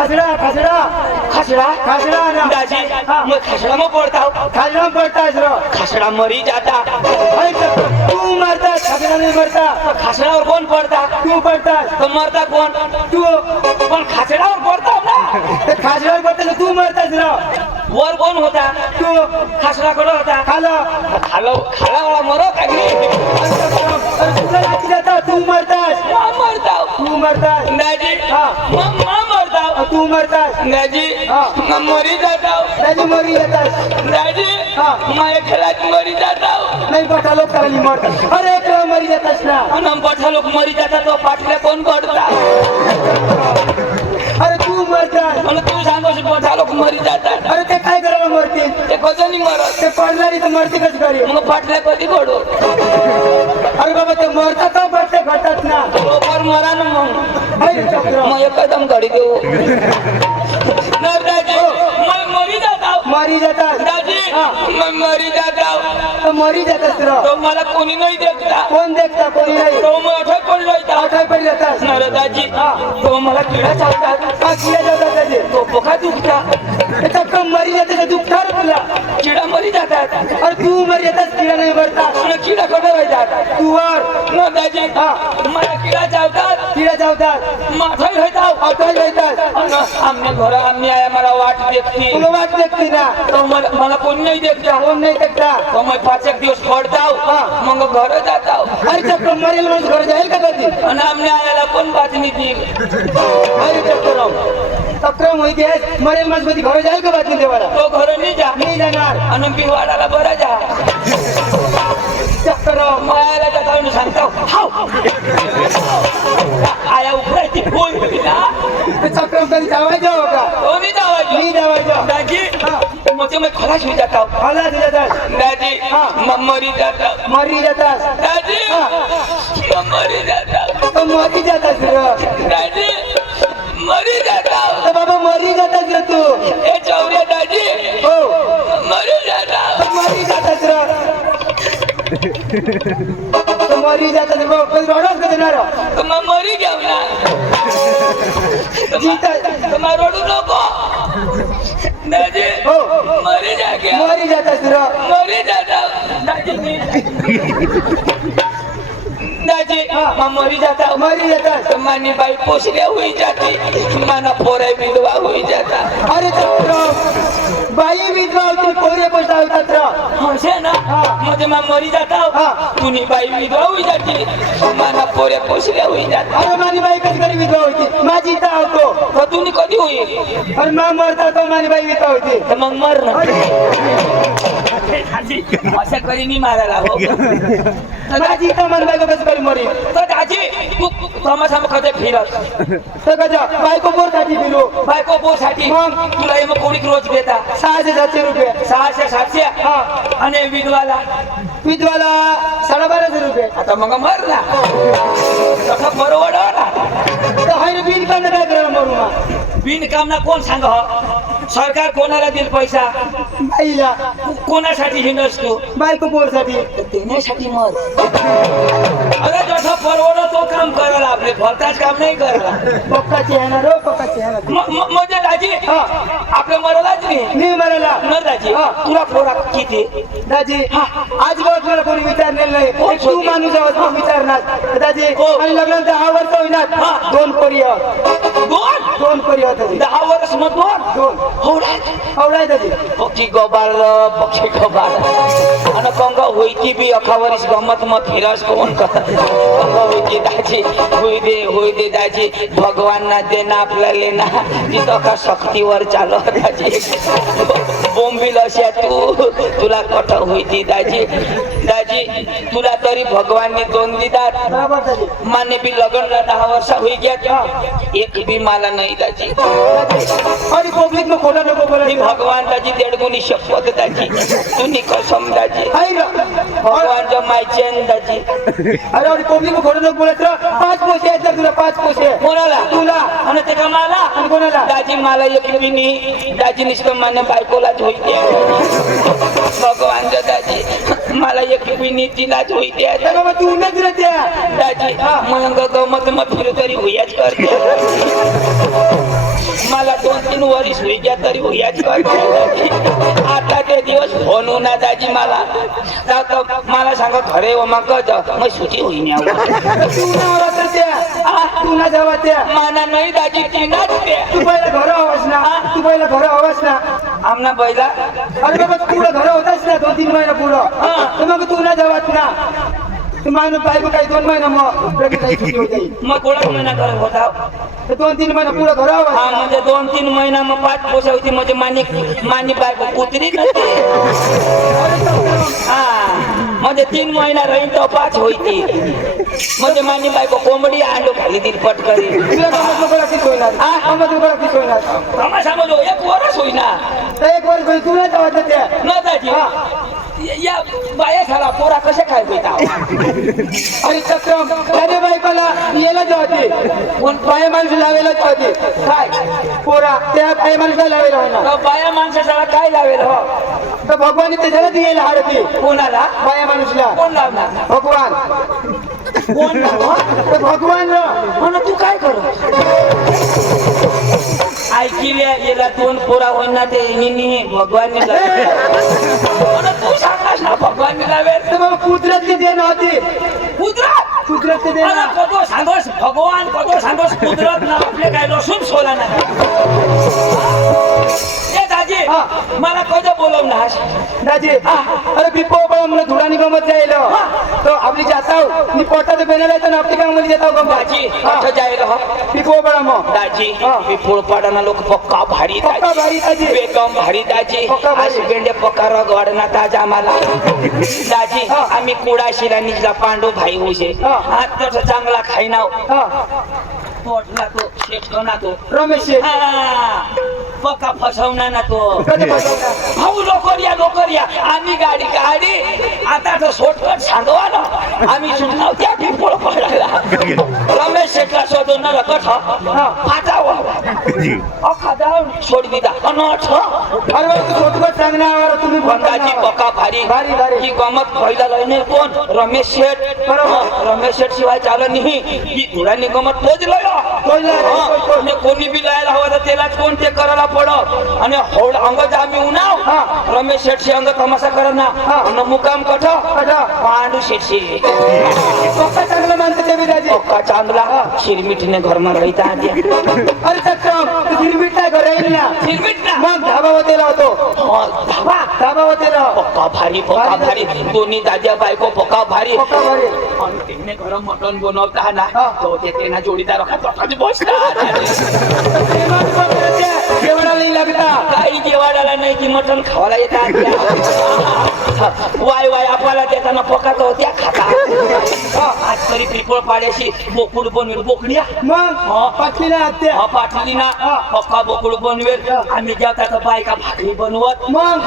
खासड़ा खासड़ा खसड़ा खासड़ा ना दाजी हाँ। मैं खसड़ा में पड़ता हूँ खासड़ा में पड़ता है जरा खसड़ा मरी जाता अरे तू मरता है खासड़ा नहीं मरता तो खसड़ा और कौन पड़ता तू पड़ता है तो मरता कौन तू कौन खसड़ा और पड़ता ना खासड़ा में पड़ता है तू मरता है जरा और कौन होता तू खसड़ा कौन होता खाला खालो खाला वाला मरो कहीं अरे तू नहीं जाता तू मरता है मैं मरता हूँ तू मरता है दादी हाँ। मैं मरता हूँ तू मरता है दादी हाँ। मैं मरी जाता हूँ दादी मरी जाता है दादी हाँ। मैं खिला मरी जाता हूँ नहीं बटा लोग कराली मरता अरे एक मरी जाता है ना हम बठा लोग मरी जाता तो पाटले कौन करता अरे तू मरता है मतलब तू सांगो से बठा लोग मरी जाता अरे ते काय करायला मरते ते कसं नाही मरत ते पडला नाही तर मरते कसं करी मग पाटले कधी पडू अरे बाबा ते मरता का पडते घटत ना बरोबर मरा ना मग अरे चक्र मग एकदम गाडी देऊ नाही दादी मैं मरी जाता हूँ मरी जातात दादी हाँ। मैं मरी जाता हूँ तर मरी जातात तर तो मला कोणी नाही देखता कोण देखता कोणी नाही तो मैं अठा पड जाता आठाय पडी जातात नरे दाजी हाँ। तो मला किडा चावतात हा किया जातात त्याचे तो पोखा दुखता ते चक्र मरी जाते ते दुखणार तुला किडा मरी जातात अरे तू मरी जातात किडा नाही मरता आणि किडा कडे राहतात तू वर न दाजी हाँ। मला किडा चावतात किडा जावतात माथाय राहतात आठाय जातात आमने घर आम्ही आया मला वाट देखती तुला वाट देखते ना तो मला कोणी नाही देखता कोण नाही देखता तो मैं 5 दिवस पडता हाँ। मग घर जाता अरे चक्र मरेल माणूस घर जाईल का कधी आणि आमने आयाला पण बातमी दिली अरे चक्र माहिती आहे मरेल माणूस कधी घर जाईल का बातमी देवाला तो घर नाही जा नाही जाणार आणि बिवाडाला बरं जा चक्र मायाला जाता सांगता हाव आया उभरायची फुल ना ते चक्र कधी जावायचं हो का तो नाही जावायची नाही जावायचं दाजी हाँ। मुझे मैं खलास हो जाता हूँ मला जातात दादी हाँ। मैं मरी जाता हूँ मरी जातात दादी हाँ। मैं मरी जाता हूँ तर मरी जातात दादी मरी जाता हूँ तर बाबा मरी जातात रे तू ए चौऱ्या दादी हो मरी जाता हूँ तर मरी जातात रे तर मरी जातात रे बाबा कधी रडत कधी नाही तो मैं मरी गया ना जीता तो मैं रोडू नको दादी हो मरी जा गया मरी जातात रे मरी जाता हूँ दादी दादी हाँ। मैं मरी जाता हूँ मरी जातात तो मानी बाई पोसल्या हुई जाती माना पोरा विधवा हुई जाता अरे चक्र बाई विधवा होती पोरे पसतावतात रे हसे ना हाँ। मुझे मैं मरी जाता हूँ हाँ। तुनी बाई विधवा हुई जाती माना पोरे पोसल्या हुई जाता अरे मानी बाई कधी कधी विधवा होती माझी इथं होतो तो तुनी कधी हुई अरे मा मरता तो मानी बाई विधवा होती तर मग मर ना अरे अशा कधी मी मारायला हो माझी इथं मन बायको कसं कधी मरी तर दाजी तू तमाशा कधी फिरत तर कजा बायको पोरसाठी दिलो बायको पोसाठी मग? तुला हे मग कोणी रोज देता 600-700 रुपये 600-700 हा आणि विधवाला विधवाला 1250 रुपये आता मग मरला तसा परवडा तर हाय ना बिल काढणं काय करायला मरू मा बिनकामना कोण सांग सरकार कोणाला देईल पैसा बाईला कोणासाठी हिंडस तू बायको पोरसाठी देण्यासाठी मर अरे जसं परवडा तो काम करायला आपले भलताच काम नाही करायला पप्पाची आहे ना रो पप्पाची आहे ना म्हणजे दाजी हा आपल्या मरालाच नाही मी मराला न दाजी हा. तुला पोरा किती दाजी आज गावात मला कोणी विचारलेलं नाही हो, एक तू हो. माणूस आहोत तू विचारणार दाजी हो. आणि लग्नानंतर 10 वर्ष होईनात हा. 2 पोरी आहेत. दोन 2 पोरी आहेत दाजी 10 वर्ष मग दोन 2 होणार आवडाय दाजी पक्षी गोबाळ पक्षी गोबाळ आणि कंग होईती बी अखावरीस गमत मत फिरस कोण कंग होईती दाजी होई दे दाजी भगवान ना देना आपल्याला लेना तिथं का शक्तीवर चालू दाजी बोंबील अशा तुला कठ होईती दाजी दाजी तुला तरी भगवानने 2 दिदात बरोबर दाजी माने बी लग्नला 10 वर्ष होई गया एक बी मला नाही दाजी आणि पब्लिक में खोटा नको मी बोलायचं भगवान दाजी देडगुनी शपथ दाजी तुनी कसम दाजी आहे ना भगवान जो मायचेन दाजी अरे आणि पब्लिक में खोटा नको बोलायचं 5 पैसे आहेत ना तुला 5 पैसे कोणाला तुला आणि ते का मला आणि कोणाला दाजी मला एक बिनी दाजी निष्ठ मान्य बायकोलाच होईते भगवान जो दाजी मला एक बिनी तिलाच होईते तर बाबा तू उन्हात राहते दाजी मग गमत मग फिर तरी हुयाच करते मला 2-3 वर्ष होई ગયા तरी होयाच आता ते दिवस फोन होना दाजी मला तर मला सांगा घरे ओमा कज मग सुची होई नाही तू ना आवडत त्या तू ना जावा त्या माना नाही दाजी तिनाच ते तू पहिला घर आवास ना तू पहिला घर आवास ना आमना बैला अरे बाबा पुढं घर होताच ना 2-3 महिना पुढं तर मग तू ना जावात ना तू माणूस बायको काही 2 महिना मग लगेच काही सुट्टी होती मग कोणा महिना करत होता तर 2-3 महिना पुढं घर आवास हा म्हणजे 2-3 महिना मग 5 पोसा होती म्हणजे मानी बायको कुत्री नसते हा म्हणजे 3 महिना राहील तर 5 होती म्हणजे मानी बायको कोंबडी अंडो खाली दिल पटकरी तुला गमत नको लागतीच होईनार गमत नको लागतीच होईनार आम्हा समजलो 1 वर्ष होईना तर 1 वर्ष तुला जावात त्या न दाजी या बाया झाला पोरा कशा काय बेटा अरे चक्रम त्याने बायकोला यायला जावते कोण बाया माणसं लावायला जावते काय पोरा त्या बाया माणसाला लावायला होणार बाया माणसाला काय लावेल हो तर भगवान त्याच्याला द्यायला हाडते कोणाला बाया माणूसला कोण लावणार भगवान कोण लावणार तर भगवान म्हणून तू काय करू ऐकिल्या याला 2 पोरा होईना ते निनी भगवान तू सांगास ना भगवान लावेल तर मग कुदरत ते देणं होते कुदरत कुदरत ते देणं कदो सांगोस भगवान कदो सांगोस कुदरत ना आपले काय लसूण सोला ना ए दाजी मला कदो बोलव ना दाजी अरे बिपो मला धुळानी गमत जाईल तो आपली जाताव मी पोटात बेनाला येतो ना आपली कामाला जाताव गमत दाजी कठं जाईल हो बिपो बळा मग दाजी मी फोळपाडाना लोक पक्का भारी पक्का भारी दाजी बेकम भारी दाजी पक्का भारी. अशी बेंडे पक्का रगवाडना ताज आम्हाला दाजी आम्ही कुडा शिरानीला पांडू भाई होशे आज तसं चांगला खाईनाव पोटला तो शेटकना तो रमेश शेठ. पक्का फसवणार ना तो कधी बसवणार? भाऊ लोकर या आम्ही गाडी आता तर शॉर्टकट सांगवा ना आम्ही सुटणार त्या पिंपळ पडायला रमेश शेटला शोधून ना रकट फाटावा अखादा सोड दिदा अनठ अरे बाबा तू शॉर्टकट सांगणार तुम्ही बंदाची पक्का भारी भारी भारी ही गमत पहिला लयने कोण रमेश शेठ बरोबर. रमेश शेठ शिवाय चालत नाही ही धुळानी गमत तोच लय आणि कोणी बी लायला हवा तर त्यालाच कोण ते करायला पडत आणि हौड अंगच आम्ही उन्हाव रमेश शेठशी अंग तमाशा करत ना आणि मुकाम कठ पांडू शेठशी पक्का चांगलं मानतं ते बिराजी पक्का चांगला शिरमिठीने घरमा राहता आधी अरे चक्रम तू हिरवीट नाही घर येईल ना शिरमिठ ना मग धाबा होतेला होतो धाबा धाबा होतेला पक्का भारी दोन्ही दाद्या बायको पक्का भारी पक्का भारी आणि त्यांनी घर मटण बनवता ना तो ते त्यांना जोडीदार खात बसतात जेवणाला नाही लागता काही जेवायला नाही की मटण खावायला येतात वाय आपल्याला देताना पकात होत्या खाता आज तरी पिपळ पाड्याशी बोकुड बनवेल बोकड्या मग पाटलीला हत्या पाठली ना पक्का बोकुड बनवेल आम्ही जेवता बायका भाकरी बनवत मग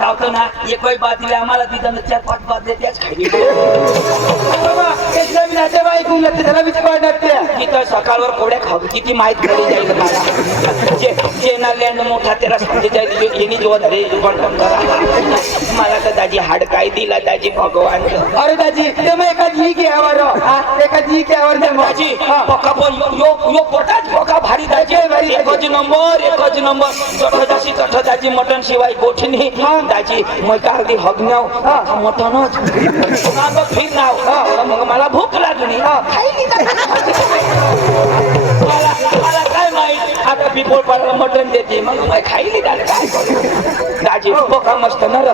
धावतो ना एकही बात दिली आम्हाला तिथं 4-5 बात त्याच खाली बाबा त्याला मी नाते बाई घेऊन लागते त्याला विचार लागते तिथं सकाळवर कोड्या खाऊ किती माहित पडी जाईल मला जेना लँड मोठा त्याला सांगते जाईल येणी जेव्हा धरे करा मला तर दाजी हाड काय दिला दाजी भगवान अरे दाजी ते मग एका जी घ्यावर एका जी घ्यावर दाजी पक्का पण यो पोटाच पक्का भारी दाजी एकच नंबर जठ दाजी मटन शिवाय गोठणी दाजी मग का अगदी हगनाव मटनच फिर नाव मग मला भूक लागली मला काय माहित आता पिपोळ पाडायला मटण देते मग खाईली दाजी पक्का मस्त नर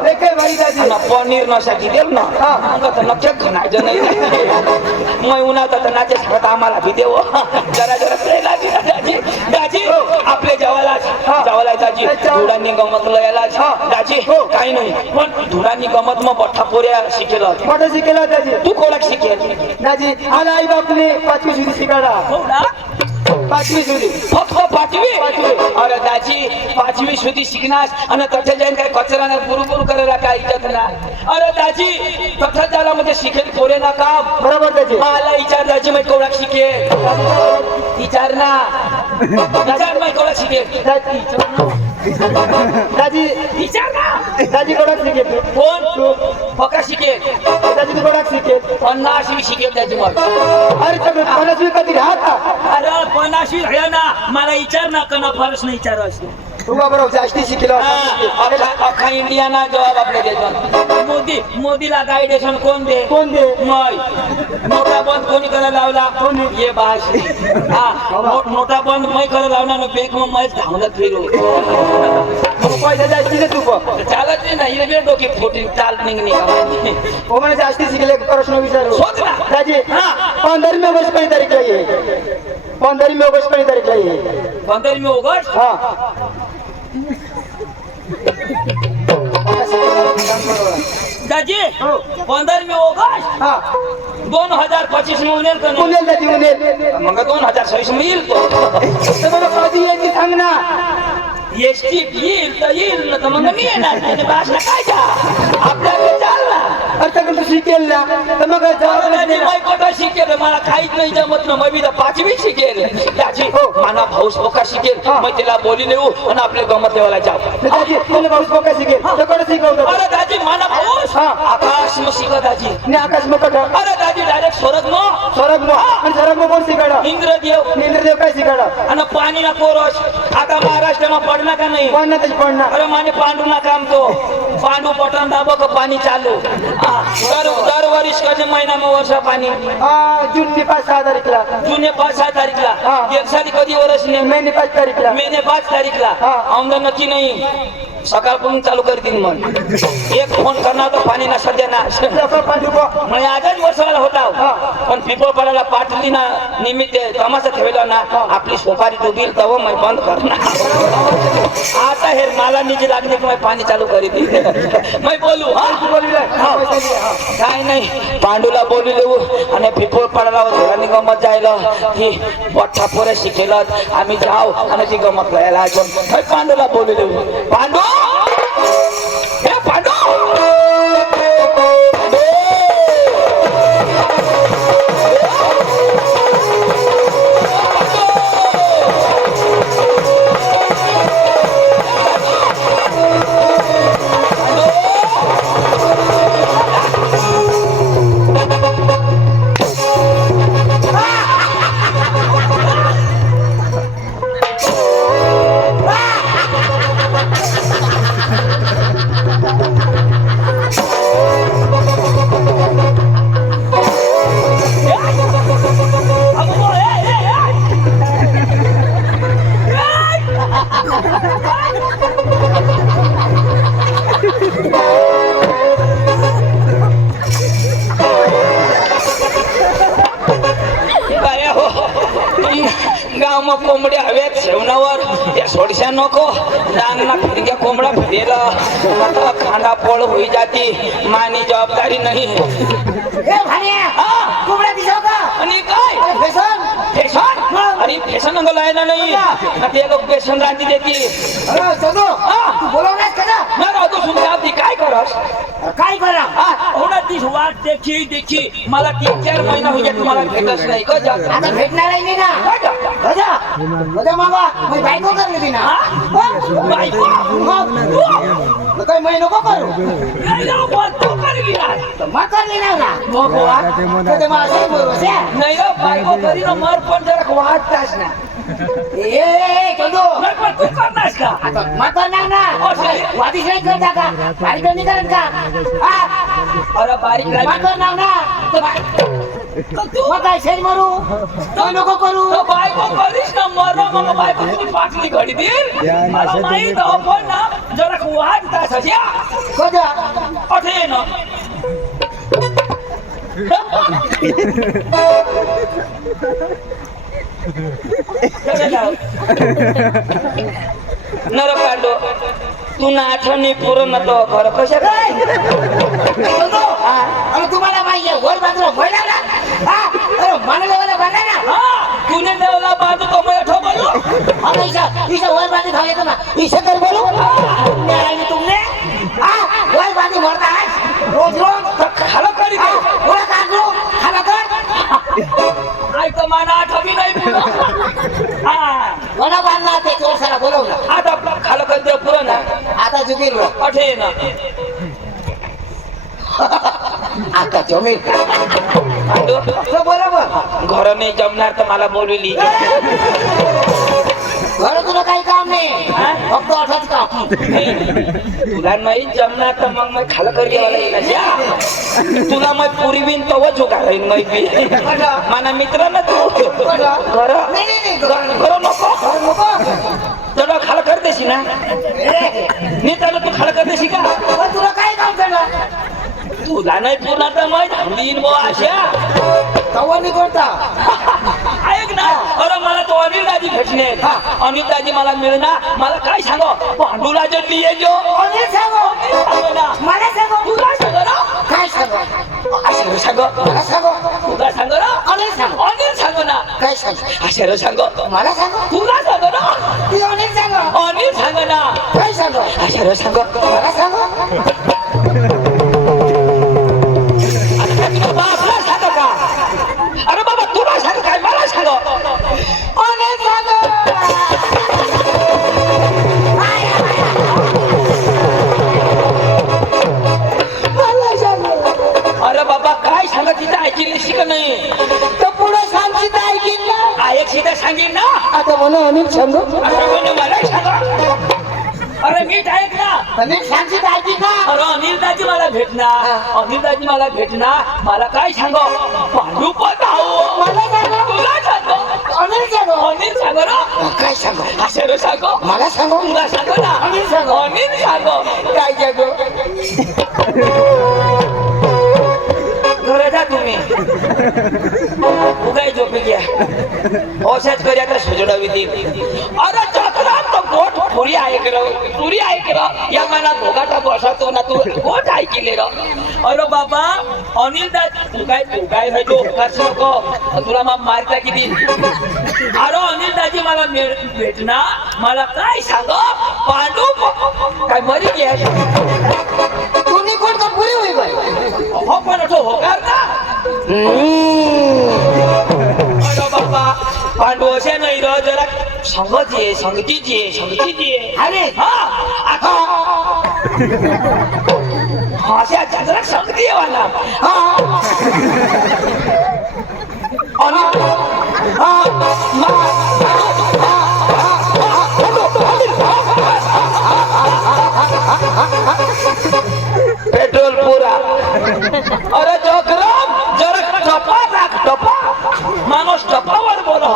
पनीर नसाठी देव ना तर नक्कीच खायचं नाही मग उन्हात नाचे सांगत आम्हाला भी देव जरा दाजी आपले जेवायला दाजी धुळांनी गमत लयाला दाजी काही नाही पण धुळांनी गमत मग बठ्ठा पोऱ्या शिकेला मोठं शिकेला दाजी तू कोणाक शिकेल दाजी आला आई बापने 5वी सुधी शिकाडा 5वी सुधी फक्त 5वी अरे दाजी 5वी सुधी शिकणार आणि तठे जाईन काय कचरा बुरु करायला काय इच्छा ना अरे दाजी तठे त्याला म्हणजे शिकेल पोरे ना काम बरोबर दाजी मला विचार दाजी मग कोणाक शिकेल विचार ना विचार मग कोणाक शिकेल दाजी विचार ना दाजी कोणाक शिकेल कोण तू पक्का शिकेल दाजी तू कोणाक शिकेल 50वी शिकेल दाजी मग अरे तर 50वी कधी राहता अरे 50 अशी आहे ना मला विचार ना कना फारच नाही विचार असतो तुला बरोबर जास्ती शिकलो अख्खा इंडियाना जवाब आपल्या देतो मोदीला गायडेशन कोण दे मग नोटा बंद कोणी करायला लावला ये बाश नोटा बंद मै करायला लावला ना बँक मग मै धावलं फिरू पैसा जास्ती दे तू चालत नाही ना हिरवे डोके फोटी चाल निघणे वो मैंने जास्ती शिकले प्रश्न विचारू सोच ना दादी 15 अगस्त 5 तारीख ला ये 15 अगस्त 5 तारीख ला ये 15 ऑगस्ट हाँ दाजी 15 ऑगस्ट हाँ 2025 में उन्हें करणे उन्हें दादी उन्हें मग 2026 में येईल तो तो मला कधी यायची सांग ना एसटी येईल ना तर मग मी येणार नाही भाषण काय का आपल्याला चाल ना आता पण तू शिकेल ना तर मग जवाब त्याची देणार. माय कोटा शिकेल मला काहीच नाही जमत ना मग मी तर 5वी शिकेल त्याची माना भाऊस बोका शिकेल मग तिला बोली नेऊ आणि आपल्या गमत लेवायला जाऊ तर दादी तुला भाऊस बोका शिकेल तर कोण शिकवतो अरे दाजी माना भाऊस आकाश में शिकत दाजी ने आकाश मग कट अरे दाजी डायरेक्ट स्वर्ग मो सरग मग आणि सरग मग कोण शिकाडा इंद्रदेव इंद्रदेव काय शिकाडा आणि पाणी ना कोरस आता महाराष्ट्राમાં पडना का नाही पडना त्याची पडना अरे माने पांडू ना काम तो पांडू पटन दाबो का पाणी चालू दर वर्ष कधी महिना में वर्षा पाणी जून ने 5-6 तारीखला जुने 5-6 तारीखला एक साली कधी वर्ष नाही महिने 5 तारीखला मेने 5 तारीखला आमदार नक्की नाही सकाळपासून चालू करतील मग एक फोन करणार तर पाणी ना सध्या ना म्हणजे आजच वर्षाला होता पण पिपळपाड्याला पाटली ना निमित्त तमाशा ठेवला ना आपली सोपारी डुबील तव मैं बंद करणार आता हे मला निजी लागले की मैं पाणी चालू करीत मैं बोलू काय नाही पांडूला बोलू देऊ आणि पिपळपाड्याला धोरानी गमत जायला की मोठा पोरे शिकेलत आम्ही जाऊ आणि ती गमत लायला पांडूला बोलू देऊ पांडू हे पांडू गाव मग कोंबड्या हव्यात शेवणावर या सोडशा नको डांगना फिरग्या कोंबडा फिरेला आता खांदा पोळ होई जाती मानी जबाबदारी नाही कोंबड्या दिसव का आणि काय फॅशन फॅशन अरे फॅशन अंग लायना नाही ना ते लोक फॅशन रांधी देती अरे चलो तू बोलवण्यास कदा ना राहतो सुद्धा ती काय करस काय करा होणार ती वाट देखी मला 3-4 महिना होईल तुम्हाला भेटच नाही का जा आता भेटणार आहे ना गजा गजा मामा मी बायको करली ना बायको मग काय मैं नको करू मग करली ना भगवान कधी माझे बरोबर नाही रे बायको करी ना मर पण जरा वाटतास ना ए चलो पण तू करणार का आता मग करणार ना वादी नाही करता का बारीक नाही करत का अरे बारीक मग करणार ना मग काय शेज मारू तो नको करू तो बायको करीस ना मर मग बायको तुझी पाटली घडी देईल मला माहित हो पण ना जरा वाटतास अशा कजा अठे ना नर पांडो तू ना आठवणी पूर्ण तो घर कशा काय अरे तुम्हाला माहिती वर बाजूला भरला ना अरे मानले वाला भरला ना तूने देवला बाजू तो मैं ठो बोलू अरे ईशा वर बाजू खाले तो ना ईशा कर बोलू नहीं तुमने वर बाजू भरता है रोज खाला करी दे थोड़ा काट लो खाना कर आई तो माना आठवी नाही बोलू कोणा बांधला ते चोर साला बोलवलं आता खाला कर दे पुरा ना आता जुगीर अठे ना आता जमेल पांडू हो, बरोबर घर नाही जमणार तर मला बोलवली घर तुला काही काम नाही फक्त अठाच काम तुला नाही जमणार तर मग मी खाल कर घ्यावं लागेल अशा. तुला मग पूर्वीन तव चुका राहील मग बी मला मित्र ना तू घर नाही घर नको घर नको तुला खाल कर देशी ना नाही त्याला तू खाल कर देशी का पण तुला काय काम करणार तुला नाही पुन्हा तर मग थांबीन बो अशा तवा निघता ऐक ना अरे मला तो अनिल दाजी भेटणे अनिल दाजी मला मिळणार मला काय सांगो पांडूला जर लिये जो अनिल सांगो ना मला सांगो तुला सांग ना काय सांगो अशा सांग मला सांगो तुला सांग ना अनिल सांगो अनिल सांग ना काय सांगो अशा सांग मला सांगो तुला सांग ना ती अनिल सांगो अनिल सांग ना काय सांगो अशा सांग मला सांगो तुला बापला सांग का अरे बाबा तुला सांग काय मला सांग अनिल सांगो मला सांगो अरे बाबा काय सांग तिथं ऐकली शिक नाही तर पुढे सांगची तर ऐकीन ना एक सीधा सांगेन ना आता मला अनिल सांगो असं कोणी मला सांग अरे मीठ ऐक ना अनिल सांगची तर ऐकीन ना अरे अनिल दाजी मला भेटणार अनिल दाजी मला भेटणार मला काय सांग पांडू पण मला सांगो तुला सांग अनिल सांगो अनिल सांग ना काय सांगो असं सांग मला सांगो तुला सांग ना अनिल सांगो अनिल सांग काय सांगो घरे जा तुम्ही उगाय झोपी घ्या औषध कर आता सुजडावी दे अरे चक्रा तो गोठ पुरी ऐक या मना भोगाटा बसतो ना तू गोठ ऐकले र अरे बाबा अनिल दा तू काय है तो कस नको तुला मग मारता किती अरे अनिल दाजी मला भेटणार मला काय सांग पांडू काय मरी घ्या तुम्ही कोण का पुरी होई बाई हो पण तो होकार ना अरे बाबा पांडू असे नाही र जरा संगतीची अरे हा अशा जरा संगती आहे मला पेट्रोल पुरा अरे जोकराम जरा टपा राख टपा माणूस टपावर बोला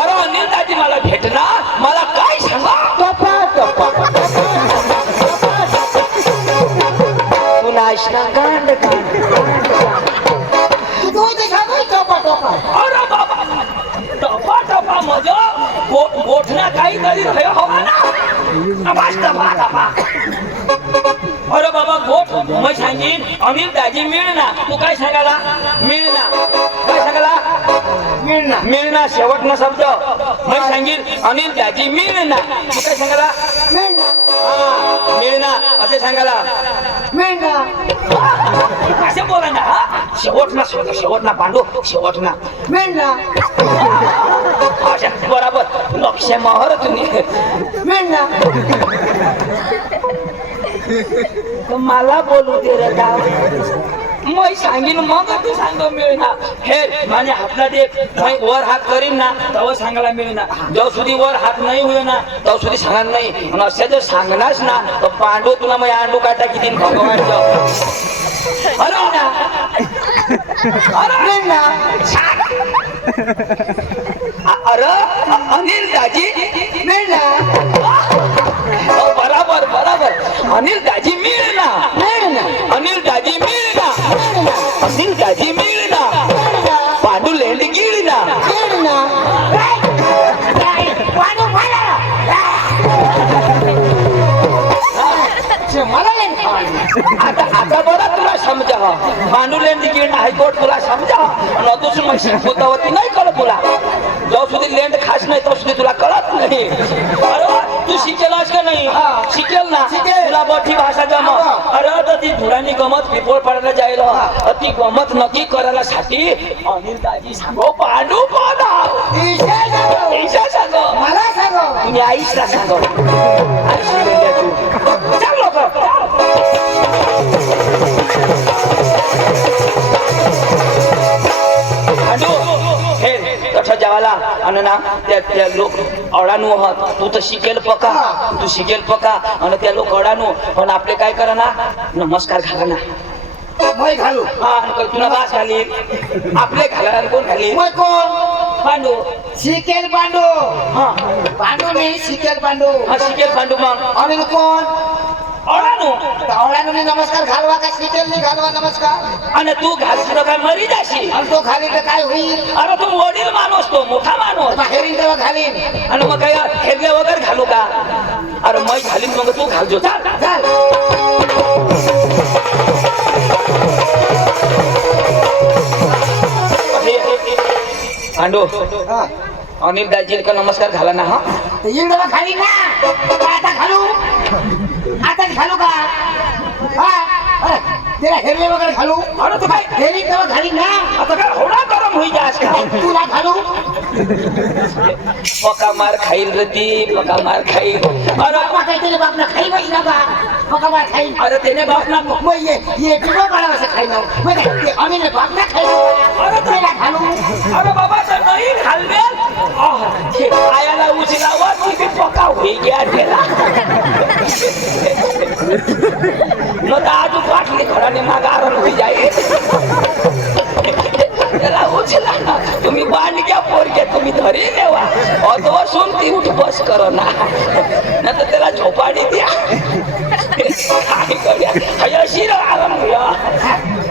अरे अनिल दाजी मला भेटणार मला काय सांगा टपा टपा पुन्हा गांड तू ते सांगो टपा टपा अरे बाबा टपा टपा मज गोठना काहीतरी हवा ना टपा अरे बाबा गोठ मग सांगीन अनिल दाजी मिळना तू काय सांगाला मिळना काय सांगाला मिळना शेवट न शब्द मग सांगीन अनिल दाजी मिळना तू काय सांगाला मिळना असे सांगाला असे बोला ना शेवट ना पांडू शेवट ना अशा बरोबर लक्ष मोहर तुम्ही मला बोलू दे रे का मग सांगीन मग तू सांग मिळणार हे म्हणजे हातला दे वर हात करीन ना तेव्हा सांगायला मिळणार जेव्हा सुधी वर हात नाही होईल ना तेव्हा सुधी सांगणार नाही आणि अशा जर सांगणारच ना तर पांडू तुला मग अंडू काटा किती भगवान अरे अनिल दाजी बराबर अनिल दाजी मिळणार अनिल दाजी मिळणार पांडू लेंड गिळणार आता बरं तुला समजा पांडू लेंड गिळणं हायकोर्ट तुला समजा आणि अजून मग शिकवतावरती नाही कळत तुला जो सुधी लेंड खास नाही तो सुधी तुला कळत नाही अरे तू शिकेलास का नाही शिकेल ना तुला मोठी भाषा जम अरे तर ती धुरानी गमत पिपोळ पडायला जायला ती गमत नक्की करायला साठी अनिल दाजी सांगो पांडू कोण ईशा सांगो मला सांगो तुम्ही आईशला सांगो आई सांगेल तू चाल लोक गावाला आणि ना त्या लोक अडाणू आहात तू तर शिकेल पका तू शिकेल पका आणि त्या लोक अडाणू पण आपले काय करा ना नमस्कार घाला ना मै घालू हा आणि तुला बास घालील आपले घाला कोण घालील मै कोण पांडू शिकेल पांडू हा पांडू नाही शिकेल पांडू हा शिकेल पांडू मग आणि कोण अडाणू आवळ्याने नमस्कार घालवा का शिकेल नाही घालवा नमस्कार आणि तू घालशील काय मरी जाशील आणि तो खाली तर काय होईल अरे तू वडील माणूस तो मोठा माणूस बाहेरील तेव्हा घालीन आणि मग काय हेरल्या वगैरे घालू का अरे मै घालीन मग तू घालजो चाल चाल पांडू हा अनिल दाजी का नमस्कार घाला ना हा येईल तेव्हा खाली ना आता घालू आताच घालू का हा अरे, त्याला हेरले वगैरे घालू अरे तू काय हेरी तेव्हा घाली ना आता काय होणार गरम होई जास का तुला घालू पका मार खाईल रे ती पका मार खाईल अरे बाबा काहीतरी बापना खाई बस ना बा बघा बा खाई अरे त्याने बाप ना मग ये पिढो काढा असं खाई ना मग ते आम्ही बापना खाई अरे त्याला घालू अरे बाबा तर नाही खाल्ले आयाला उचलावा तू पका होई गया त्याला मग आज वाटली घराने मागारण होई जाईल त्याला उचला तुम्ही बांध घ्या पोरगे तुम्ही धरी नेवा अथवा सून ती उठ बस कर ना तर त्याला झोपाडी द्या काय करूया शिर आराम होया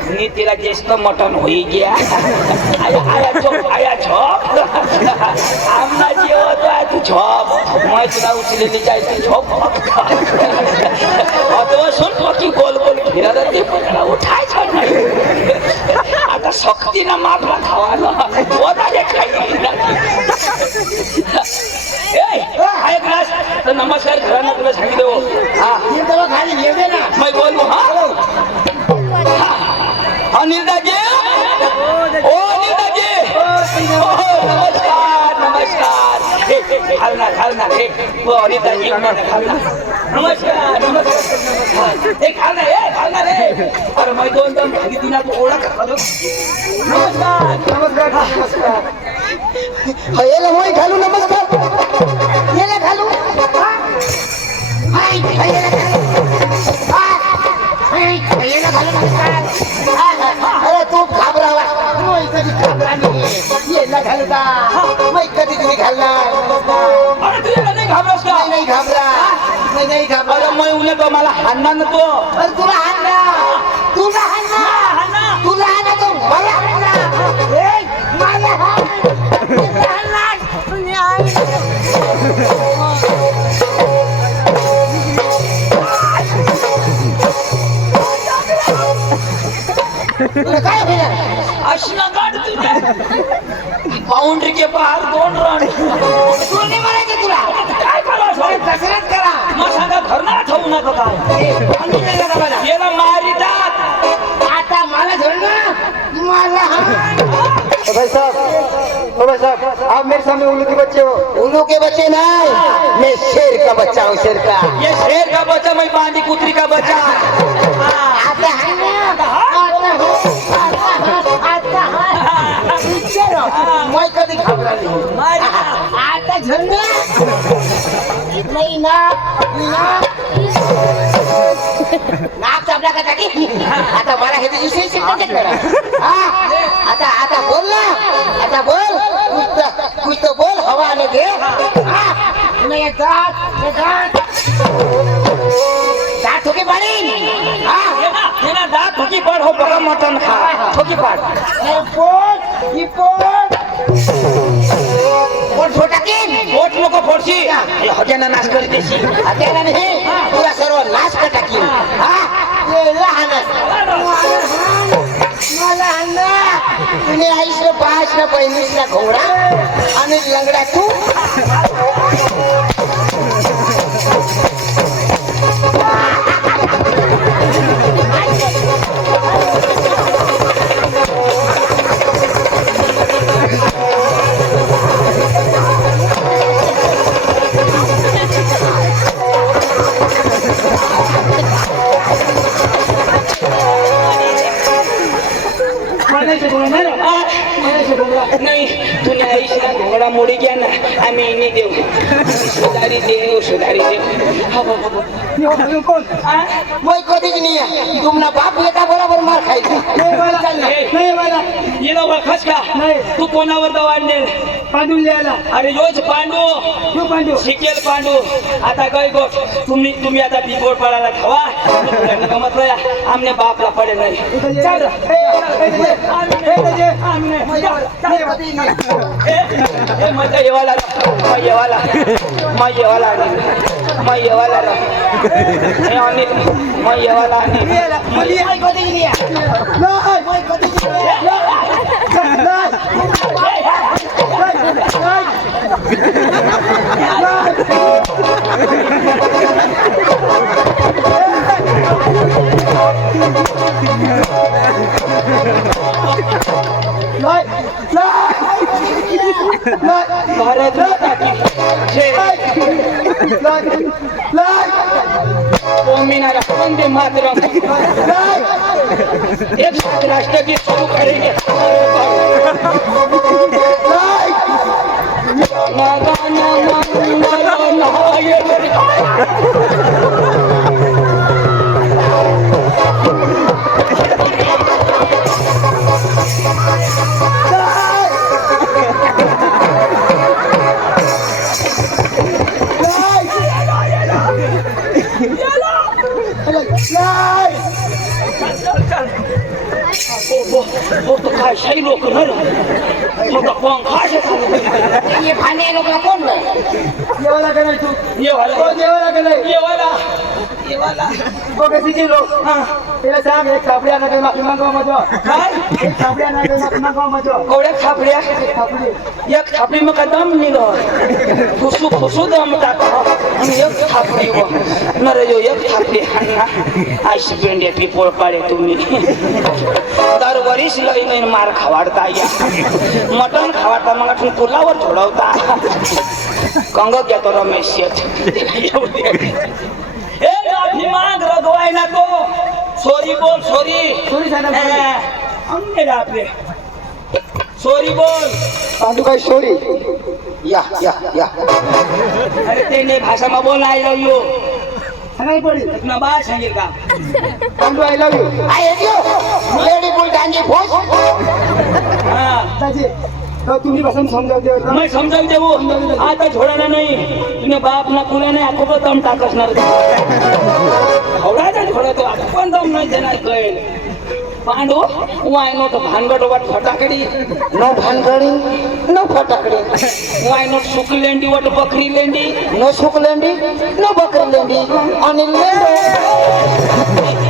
मी तिला जास्त मटण होई गया आया झोप आमना जेवत आहे तू झोप मैं तुला उचलेली जायची झोप अथवा सून पकी गोल गोल फिरत ते त्याला उठायचं नाही आता सक्तीनं मागला खावाला वदाले खाई एक ग्लास तर नमस्कार घरांना तुला सांगितलं हा येईल तेव्हा खाली येऊ दे ना मैं बोलू हा अनिल दाजी ओ अनिल दाजी नमस्कार नमस्कार घालना रे ओ अनिल दाजी नमस्कार नमस्कार घालना रे अरे मैं दोन खाली दिना तू ओळख नमस्कार नमस्कार नमस्कार याला मोय घालू नमस्कार याला घालू याला घालू नमस्कार अरे तू घाबरावा कधी घाबरा नाही याला घालू का मैं कधी तुम्ही घालणार अरे तुला नाही घाबरस का नाही घाबरा नाही घाबरा अरे मैं उन्हें तो मला हाणणार ना तो अरे तुला हाणला तुला हाणला तुला हाणला तो मला हाणला मला हाणला काय होईल अशना गाड तुझे बाउंड्री के बाहर दोन रन कोणी म्हणायचं तुला काय करायचं कसरत करा मग सांगा घरना ठेवू नका काय याला मारितात आता मला धरणं मला भाई साहब आप मेरे सामने उल्लू के बच्चे हो। उल्लू के बच्चे नहीं मैं शेर का बच्चा हूँ शेर का ये शेर का बच्चा मैं बांदी कुतरी का बच्चा आता है ना मैं कधी घाबरा नाही आता झंडा नाही ना नाक चापला का टाकी आता मला हे विषय शिकायचे करा आता आता बोल ना आता बोल कुछ तो बोल हवा आने दे नहीं दांत ठोके पड़ी ये ना दांत ठोकी पड़ हो बड़ा मटन खा ठोकी पड़ पोट छोटा की पोट नको फोडशी हे हत्याना नाश करी देशी हत्याला नाही तुला सर्व नाश का टाकी मला अण्णा तुने आईसला पाचला बहिणीसला घोडा आणि लंगडा तू नाही तुने आईशला घोंगडा मोडी घ्या ना आम्ही नाही देऊ सुधारी देव हा बाबा मैं कधीच नाही आहे. तुमना बाप लेका बरोबर मार खायचा ये ना खस का तू कोणावर दवाडलेल पांडू लिहायला अरे योच पांडू शिकेल पांडू आता काय गो तुम्ही आता बिगोड पडायला खावा म्हटलं या आमने बापला पडे नाही चल मजा येवाला भारत माता की जय वंदे मातरम एक साथ राष्ट्रगीत शुरू करेंगे काय शाही लोक मग पंखा हे भांडे लोकला कोण नाही जेवायला का नाही तू जेवायला का नाही कशीचे लोक त्याला सांग एक थापड्या नका माफी मागवा माझं काय एक थापड्या नका माफी मागवा माझं कवड्या खापड्या थापडी एक थापडी मग का दम निघ फुसू दम टाका आणि एक थापडी नर यो एक थापडी हाणना आईश पेंड्या पिपोळ पाडे तुम्ही दरवरीच लई नाही मार खावाडता या मटण खावाडता मग आठवून पुलावर झोडवता कंग घेतो रमेश शेठ ए माग रगवाय ना तो सॉरी बोल सॉरी हमने आपले सॉरी बोल पांडू काय सोडी या अरे तेने भाषा में बोल आई लव यू सांगाय पडी इतना बात सांगेल का Pandu I love you I hate you lady बोल डांगे फोस हाँ दाजी तो तुम्ही बसून समजावते होता मैं समझाऊ देऊ आता झोडायला नाही तुने बाप ना कुणा नाही आखो दम टाकसणार हवडा झोडा तो आता पण दम नाही देणार कळेल पांडू वाय नोट भानगड वाट फटाकडी नो भानगडी नो फटाकडी वाय नोट सुकी लेंडी वाट बकरी लेंडी नो सुकलेंडी नो बकरी लेंडी आणि लेंडो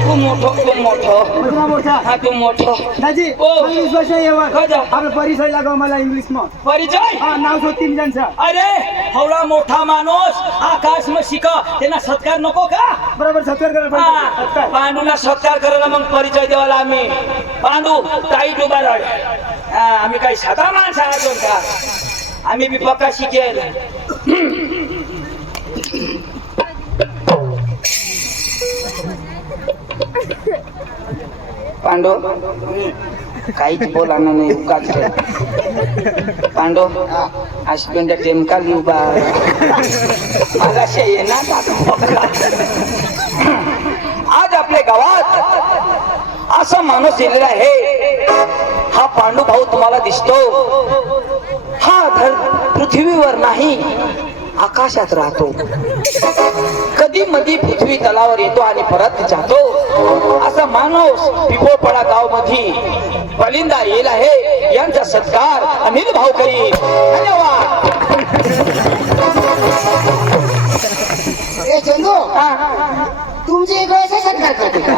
तू मोठो मोठा मोठा हा तू मोठो दाजी ओ. 25 वर्ष येवा खजा. आपलं परिचय लागाव मला इंग्लिश मा परिचय नाव सो 3 जणचा अरे हवडा मोठा माणूस आकाश में शिका त्यांना सत्कार नको का बरोबर सत्कार करायला हा, पाहिजे पांडूला सत्कार करायला मग परिचय देवाला आम्ही पांडू टाईट उभा राह आम्ही काही साधा माणसं आहोत का आम्ही बी पक्का शिकेल पांडो काहीच बोला नाही उगाच पांडो आशपेंड टेमका लिवबा मला शे ना आज आपल्या गावात असा माणूस येलेला आहे हा पांडू भाऊ तुम्हाला दिसतो हा पृथ्वीवर नाही आकाशात राहतो कधी मधी पृथ्वी तलावर येतो आणि परत जातो असा माणूस पिपोळपडा गाव मध्ये बलिंदा येईल आहे यांचा सत्कार अनिल भाऊ करी धन्यवाद ए चंदू तुमची एक वेळेस सत्कार करते का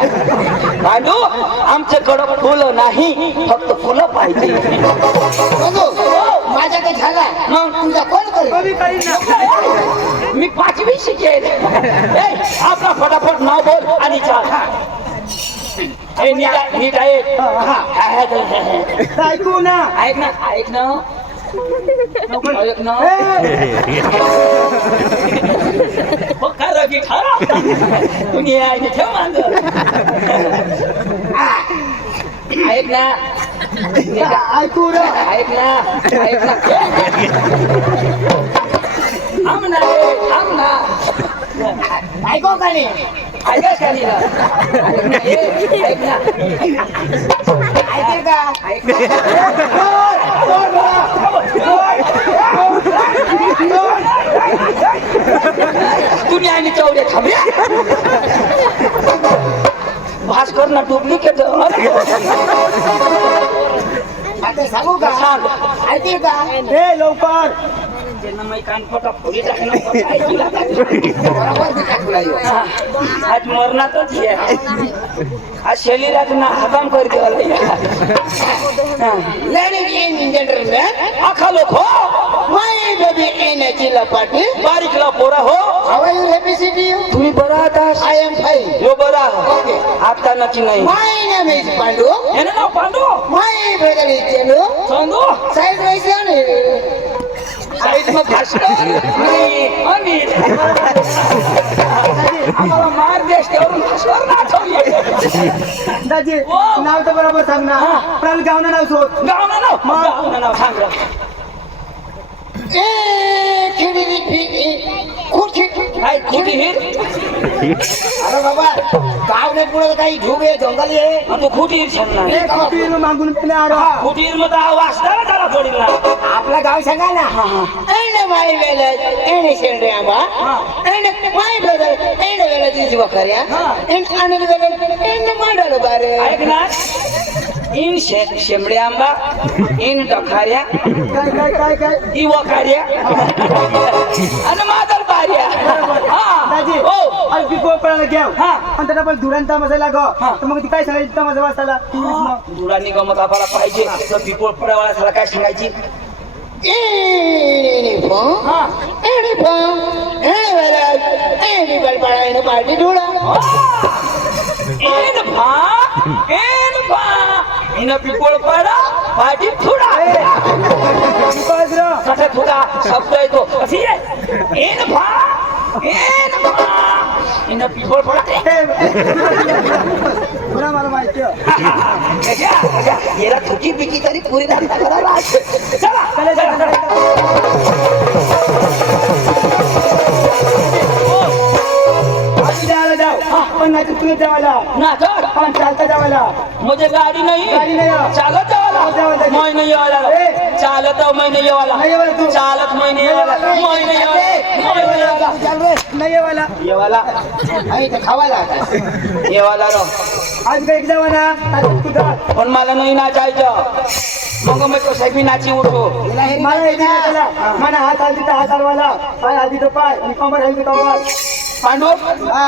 पांडू आमच्याकडं फुलं नाही फक्त फुलं पाहिजे चंदू माझ्याकडे झाला मग तुमचा कोण करेल मी 5वी शिकेल ए, आपला फटाफट नाव बोल आणि चाल ए, नीट आहे ऐकू ना ऐक ना ऐक ना ऐक ना पक्का रगी ठरा तुम्ही आहे ठेव मांग ऐक ना ऐकू रे ऐक ना ऐक ना थांब ना रे, थांब ना ऐको का नाही ऐकायच का नाही ना? ऐक ना ऐकेल का ऐक ना तुम्ही आणि चौडे थांबल्या भास्कर ना डुप्लिकेट आता सांगू का सांग ऐकेल का ए लवकर ज्यांना मी कानपटा फोडी टाकणार ऐकूला बरोबर दिसत तुला ह्यो. आज मरणातच आहे आज शरीरात ना हकाम करते Ladies and gentlemen, आखा लोक हो my baby येण्याची लपाटी बारीकला पोरा हो How are you happy city? तुम्ही बरा आहात I am fine. यो बरा Okay. आता नक्की नाही My name is Pandu. यानं नाव Pandu My brother is Chenu. Chandu Side by side. Side मग भास्कर आणि अनिल आम्हाला मार देश ठेवून भास्कर ना आठवली दाजी ओ. नाव तर बरोबर सांग ना प्राण गावना नाव सोड गावना नाव सांग ए खिडी खुर्ची काय कुठे हिर अरे बाबा गाव नाही पुढे काही झुब आहे जंगल आहे मग तू कुठे हिर छान ए कुठे मागून पण आरो कुठे हिर मग वाचताना त्याला पडेल ना आपलं गाव सांगा ना एंड माय वेलज एंड शेंडे आंबा एंड माय ब्रदर एंड वेलज इज वखर्या एंड अनिल वेलज एंड मांडल बारे ऐक ना इन शेंबडे आंबा इन डखाऱ्या काय काय काय काय इ वखाऱ्या आणि मादल बाऱ्या दाजी हो अरे पिको पळायला घ्याव हा. आणि त्याला पण धुरांचा मसाला गो तर मग ती काय सांगायची तमाशा वाचायला दुरांनी गमत आपल्याला पाहिजे तर पिपोळ पडावाला काय सांगायची uniform, uniform, anybody in a party dola. In people पडा पाठी थोडा कसा थोडा शब्द येतो अशी इन पिपोळ पडा पुन्हा मला माहिती याला थुकी पिकी तरी पुरी चला चला चला जाओ पण नाही तुम्ही जावाला ना चल पण चालता जावाला मुझे गाड़ी नहीं गाड़ी नहीं है। चालत जावाला मैं नहीं वाला चालत मैं नहीं वाला नहीं वाला तू। चालत मैं नहीं वाला मैं नहीं वाला चल रे नाही ये वाला ये वाला आई तर खावायला आता. ये वाला रो आज काही जावाना तुझा पण मला नाही नाचायचं मग मी कसं बी नाची उठो हिला हे मला हे दिलं त्याला मला हात आधी तर हात हलवाला पाय आधी तर पाय आणि कमर हलवी कमर पांडू हा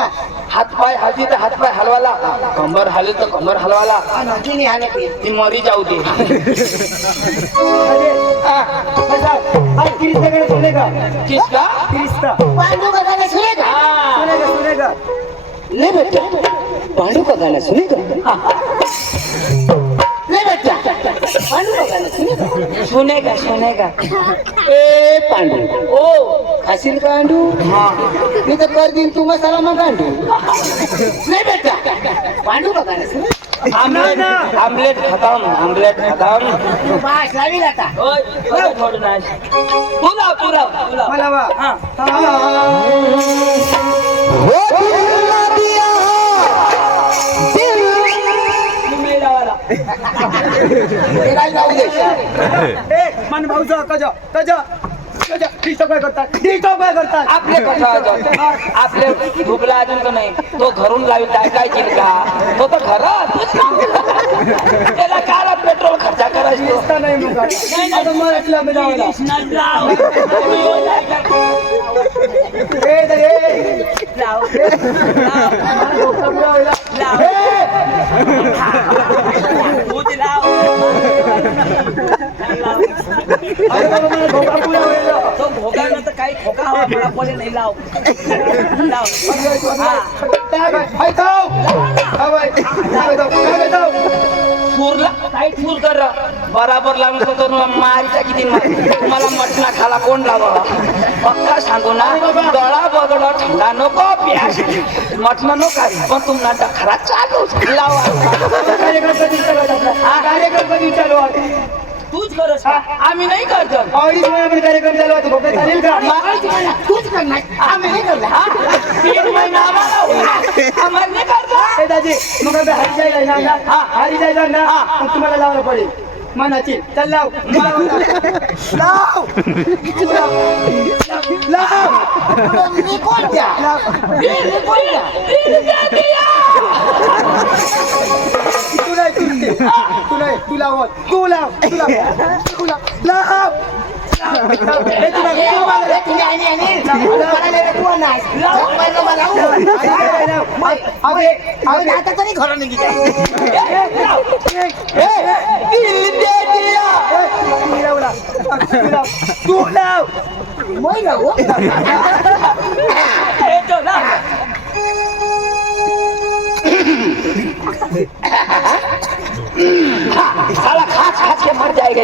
हात पाय हाती तर हात पाय हलवाला कंबर हले तर कंबर हलवाला नक्की हाने ती मरी जाऊ दे अरे हा, कसा आज 30 सेकंड सुनेगा किसका 30 का पांडू का गाणं सुनेगा हा, सुनेगा ले बेटा पांडू का गाणं सुनेगा ले बेटा पांडू का गाणं सुनेगा सुनेगा सुनेगा ए पांडू ओ खाशील पांडू हा मी तर कर दिन तू मसाला मग गांडू ले बेटा पांडू का गाणं सुनेगा आमलेट आमलेट खतम तू बास लावी आता ओय ओय, थोडं नाही पुलाव मला वा हा तुम्ही लावाला हे काय जाऊ दे ए मन भाऊजा कजा कजा कजा डिस्टर्ब काय करतात आपले कसं आपले भूकला अजून का नाही तो घरून लावी काय केलं का तो तर घरात त्याला काला पेट्रोल खर्चा करायचो दिसता नाही मग आता मला इथला मी जावाला ए दे अरे बाबा मला धोका पुरा होईल तो भोगानं तर काही ठोका हवा मला पडे नाही लाव ऐकाव काय जाऊ थुरला काही थुर कर बराबर लागून तो मारीचा किती मला मटणा खाला कोण लावा पक्का सांगू ना गळा बगड थंडा नको प्यास मटणा नको पण तुम्हाला खरा चालू लावा कार्यक्रम कधी चालू आहे आपला? कार्यक्रम कधी चालू आहे? तूच करस आम्ही नाही करतो अडीच महिन्यामध्ये कार्यक्रम चालू आहे भोपळे चालेल का? तूच करणार आम्ही नाही करणार 3 महिना आम्हाला नाही करतो ए दाजी मग आम्ही हरी जायला येणार ना? हरी जायला ना मग तुम्हाला लावलं पडेल मनाची चल लाव लाव लाव मी कोण द्या तू नाही तू नाही तू लाव तू लाव तू लाव तू लाव लाव ए, तू लाव. तू मला लाव. तुम्ही आणि कोण नाही अबे, आता तरी घराने गेले तू लाव. तू लाव মই না ও साला खाच खाच के मर जाएगा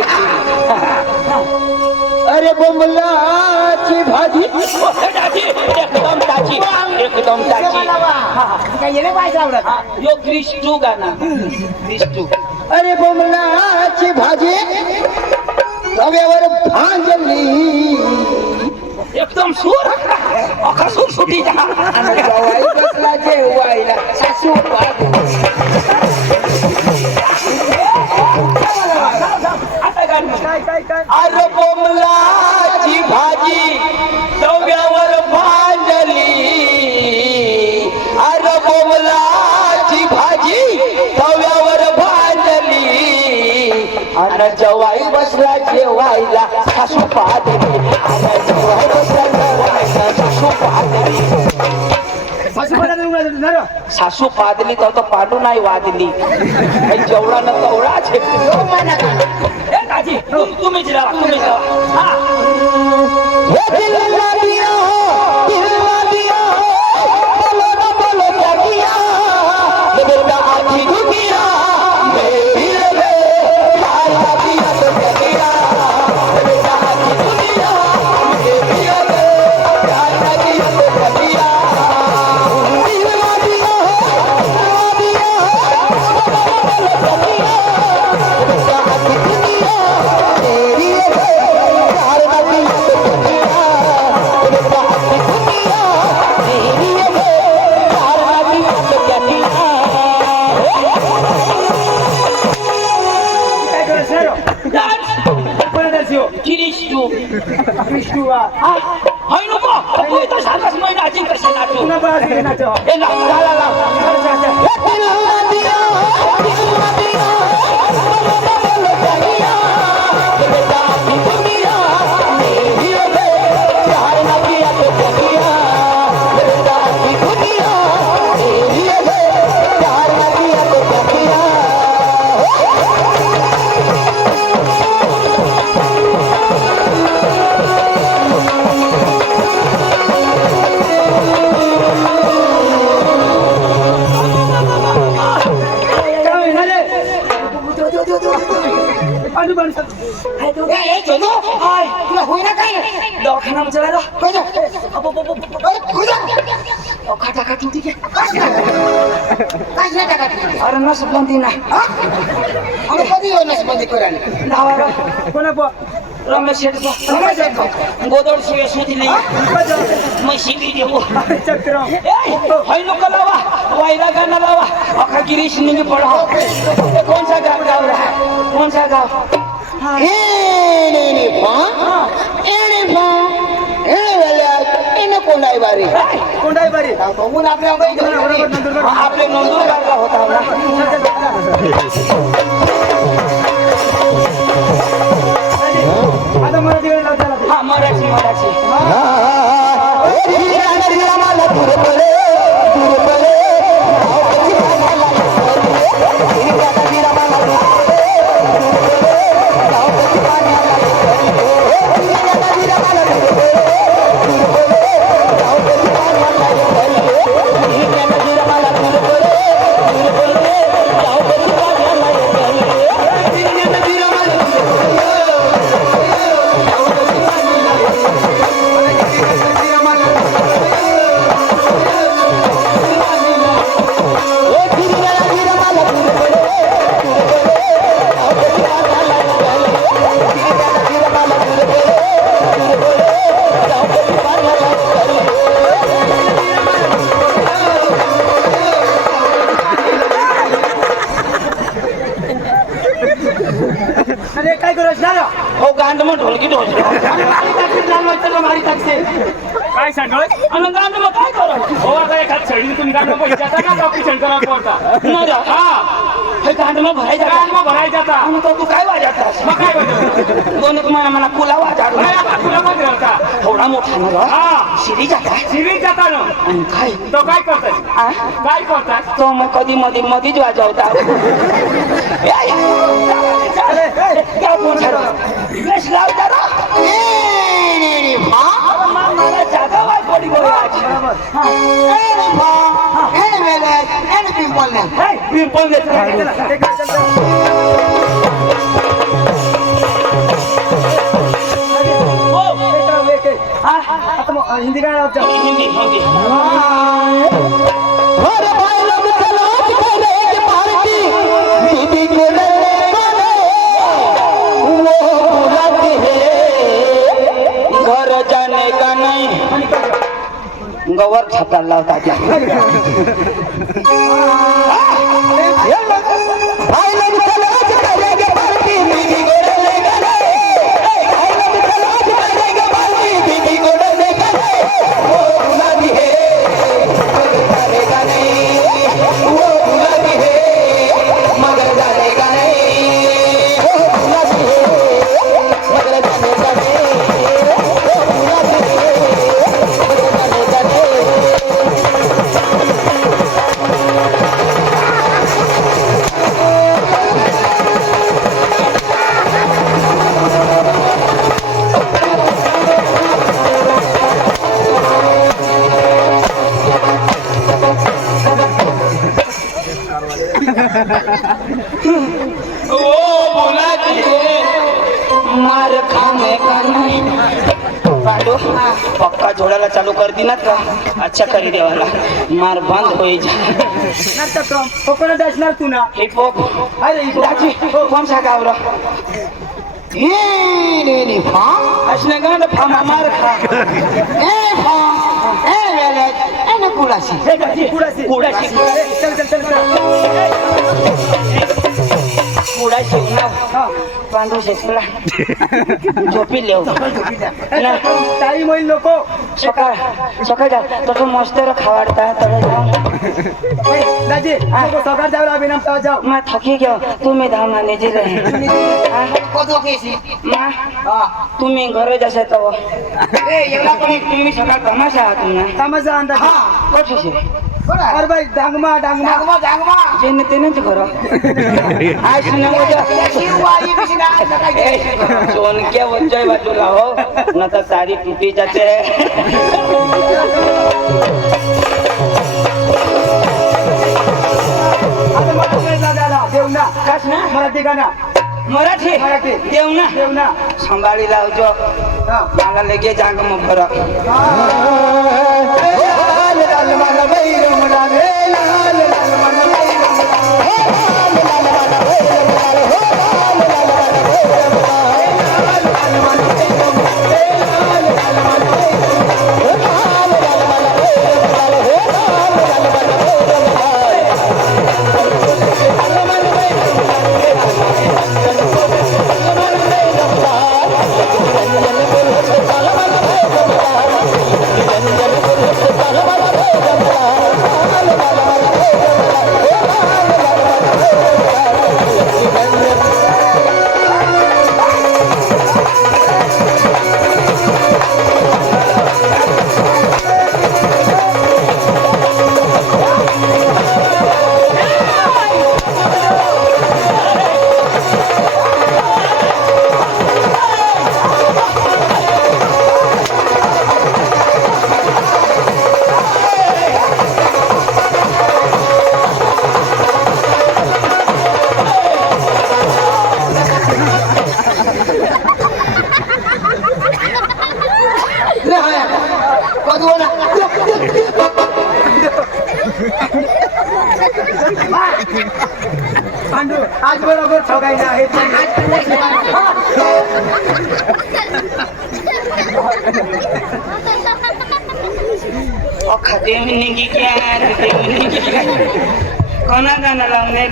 अरे बोंबलाची भाजी एकदम ताजी एकदम ताजी काय येणे पाहिजे आवडत यो क्रिस्टू गाना क्रिस्टू अरे बोंबलाची भाजी तव्यावर भांजली एकदम सूर अखा सूर सुटी जा जवाई बसला जेवायला सासू अरे बोंबलाची भाजी तव्यावर भांजली अरे बोंबलाची भाजी तव्यावर भांजली आणि जवाई बसला जेवायला सासू पाहतली आणि जवाई बसला जेवायला सासू पाहतली सासू पादली तर पाडू नाही वादली जेवढा न तेवढाच तुम्हीच राहा तुम्हीच राहा तुला होईना काय दवाखाना चला टाका तुटी काय नाही टाका अरे नसबंदी नाही आणि कधी येऊ नसबंदी करायला धावा कोणा रमेश शेठ गोदड सुये सुधली म्हशी बी देऊ है लोक लावा वायला गाणं लावा अखा गिरीश निघी पडा कौन सा गाव रहा कौन सा गाव कोणाई बारी कोंडाई बारी बघून आपल्या आपले नंदुरबारला होता आता मराठी वेळ लावता हा मराठी मराठी झालं हो गांड मग ढोलकी ढोल मारी टाकते लाल वाटतं मारी टाकते काय सांगत आणि गांड मग काय करू हो आता एखाद छडी तुम्ही गांड पैसे आता ना ऑपरेशन करा पडता नाही रा. हा हे गांड मग भरायचा काय मग भरायचा आता आणि तो तू काय वाजवतास मग काय पाहिजे दोन तुम्हाला मला कुला वाजाडू नाही आता तुला मध्ये राहता थोडा मोठा ना ग हा शिरी जाता सिरीज जाता ना आणि काय तो काय करताय आ? काय करताय तो मग कधी मध्ये मध्येच वाजवता काय फोन बेस लाव जरा मला जागा वाज पडी गो आज पिंपल घेतला आता मग हिंदी काय लावतो हिंदी हिंदी घर जाने का नहीं गवर छापायला लावतात मार खाने का नहीं पांडू पक्का जोडायला चालू कर दिनात का अच्छा करी देवाला मार बंद होई जा कोकणात असणार तू ना हिप हॉप अरे ही दाजी कोण सा गावरा असने गांड फामा मार खा कुडाशी कुडाशी चल चल चल चल कुडाशी ना पांडू शेसला झोपी लेव ना टाईम होईल लोक सकाळ सकाळ जा तो मस्त खावाडता तर दाजी सकाळ जाऊ अभिनम तेव्हा जाऊ मैं थकी गयो तुम्ही धाम आने जे रहे तुम्ही घर जसे तो तुम्ही सकाळ तमाशा आहात तुम्ही तमाशा अंदाज कसे शे अरे भाई डांगमा डांगमा जेने तेनेच घर आज सुने मुझे सोन के वंजय बाजूला हो न तर सारी टूटी जाते आता मला दादा देवना कस ना मराठी गाणं मराठी मराठी. देवना देवना संभाळी लावजो हा मला लगे जाग मग बरं लाल लाल मन बैरम लाल लाल लाल मन बैरम लाल लाल मन बैरम लाल हो लाल लाल मन बैरम लाल लाल मन बैरम लाल लाल मन बैरम हो लाल लाल मन बैरम लाल हो लाल लाल मन बैरम लाल मन बैरम पांडू आज बरोबर ठोकायचं आहे देवनी की क्या देवनी की कोणा गाणं लावणे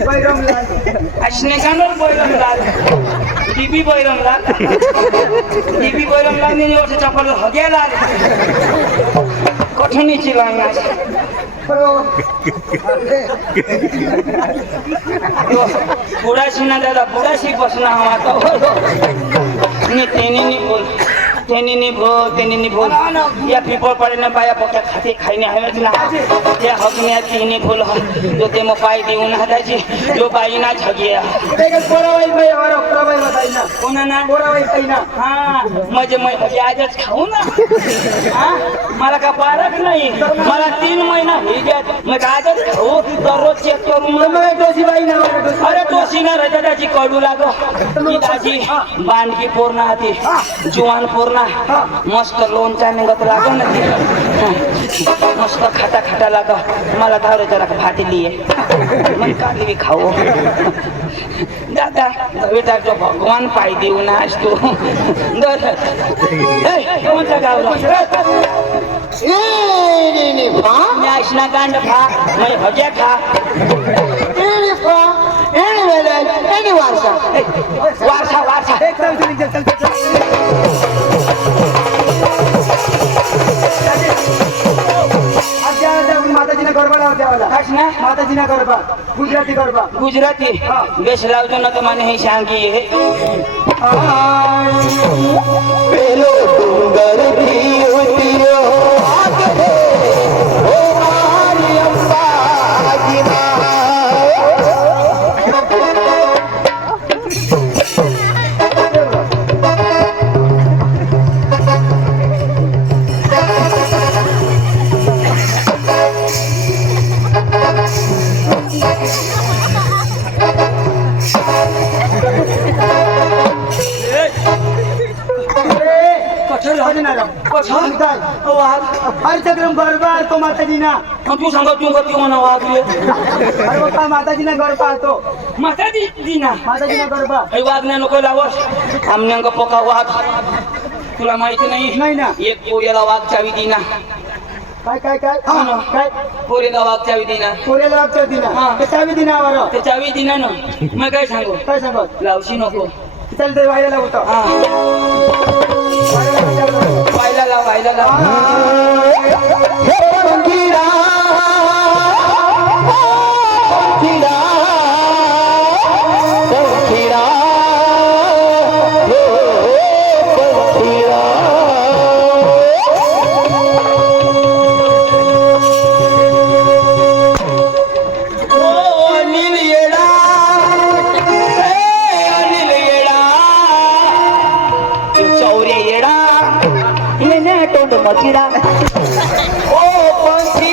बैरम लाल असणे गाणं बैरम लाल टीबी बैरमला नि वर्ष चप्पल हगेला कठिनी चिलाइना बुढा सिना दादा बुढा सी बस्न हवा त नि तेनी नि भो या पिपल पड़े बाया पक्का खाते खाइने हमें ना या हकने तीनी भूल जो ते मो पाई दी उन हदाजी जो बाई ना झगिया कोना ना हां मैं आजच खाऊ ना हां मला का पारक नाही मला 3 महिना हो गया मैं आजच खाऊ दररोज चेक करू अरे दोषी ना रे दादाजी कडू लागो की दाजी बांध की पूर्ण आती जुवान पूर्ण मस्त लोणचा निघत लागो ना ती मस्त खाता खाता लागो मला धावरे जरा भाती लिए मन काली भी खाओ दादा बेटा जो भगवान पाई देऊ ना आज तू दर कौन सा गावला नी भा नाशना कांड खा मैं भजा खा नी भा एनी वेले एनी वारसा माताजीना गरबा लावते ना माताजीना गरबा गुजराती गरबा गुजराती बेस लावतो ना तो माने ही सांगी है पेलो डूंगर की उतिरो आगे ओ मारी अम्बा जीना चक्रम गरबा तो माताजीना तू सांग तू कधी म्हणा वागले अरे बाबा माताजीना गरबा तो माता दीना माताजीना गरबा आई वागण्या नको लावस आमने अंग पोका वाघ तुला माहिती नाही ना एक पोऱ्याला वाघ चावी दिना काय काय पोरीला वाघ चावी दिना पोऱ्याला वागच्या दिना ते चावी दिनावर ते चावी दिना ना मग काय सांगू काय सांगत लावशी नको चल ते व्हायला लावतो व्हायला लाव मचिड़ा ओ पंछी